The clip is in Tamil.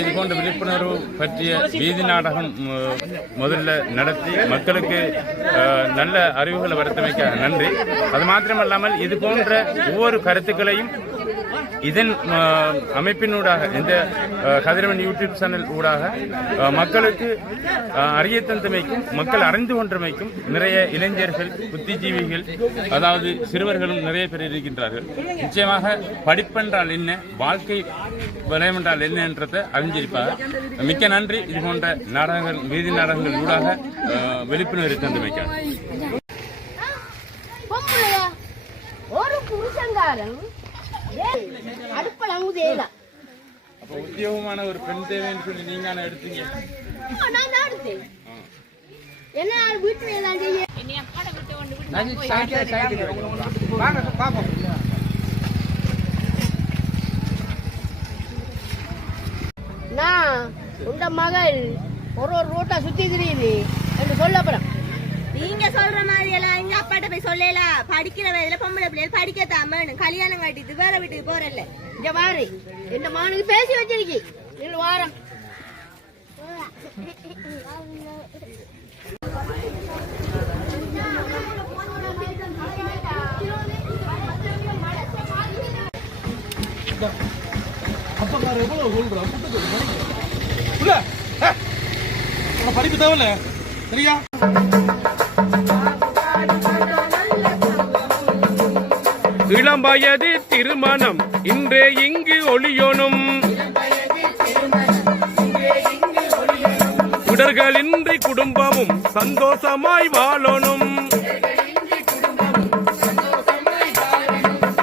இதுபோன்ற விழிப்புணர்வு பற்றிய வீதி நாடகம் முதல்ல நடத்தி மக்களுக்கு நல்ல அறிவுகளை வருத்தமைக்க நன்றி. அது மாத்திரமல்லாமல் இது போன்ற ஒவ்வொரு கருத்துக்களையும் இதன் அமைப்பினூடாக இந்த கதிரவன் யூடியூப் சேனல் ஊடாக மக்களுக்கு அஹ், அறிய மக்கள் அறிந்து கொன்றமைக்கும் நிறைய இளைஞர்கள் புத்திஜீவிகள் அதாவது சிறுவர்களும் நிறைய பேர் இருக்கின்றார்கள். நிச்சயமாக படிப்பென்றால் என்ன வாழ்க்கை விளையம் என்றால் என்ன என்றதை அறிஞ்சிருப்பார். மிக்க நன்றி இது போன்ற நாடகங்கள் வீதி நாடகங்கள் ஊடாக விழிப்புணர்வு தந்தமைக்காக. ஒரு புருஷங்காரன் அடுப்பல அங்குதேல அப்போ உத்தியோகமான ஒரு பெண் தேவைன்னு சொல்லி நீங்க எடுத்தீங்க. நான் தான் எடுத்தேன். என்ன வீட்டுல எல்லாம் செய்ய நான் உண்ட மகள் ஒரு ஒரு ரோட்டா சுத்தி திரியுது என்று சொல்ல நீங்க சொல்ற மாதிரி எல்லாம் எங்க அப்பாட்ட போய் சொல்லலாம் படிக்கிற வயதுல பொம்பளை பிள்ளைகள் படிக்கத்தாம கல்யாணம் கட்டிட்டு வேற வீட்டுக்கு போறல இங்க பாரு. என்ன மானுக்கு பேசி வச்சிருக்கி இல்லை வாரம். அப்பக்கார எவ்வளவு சொல்றா படிப்பு தேவையில்ல. சரியா? இளம் வயது திருமணம் இன்றே இங்கு ஒளியோனும். இடர்களின்றி குடும்பமும் சந்தோஷமாய் வாழணும்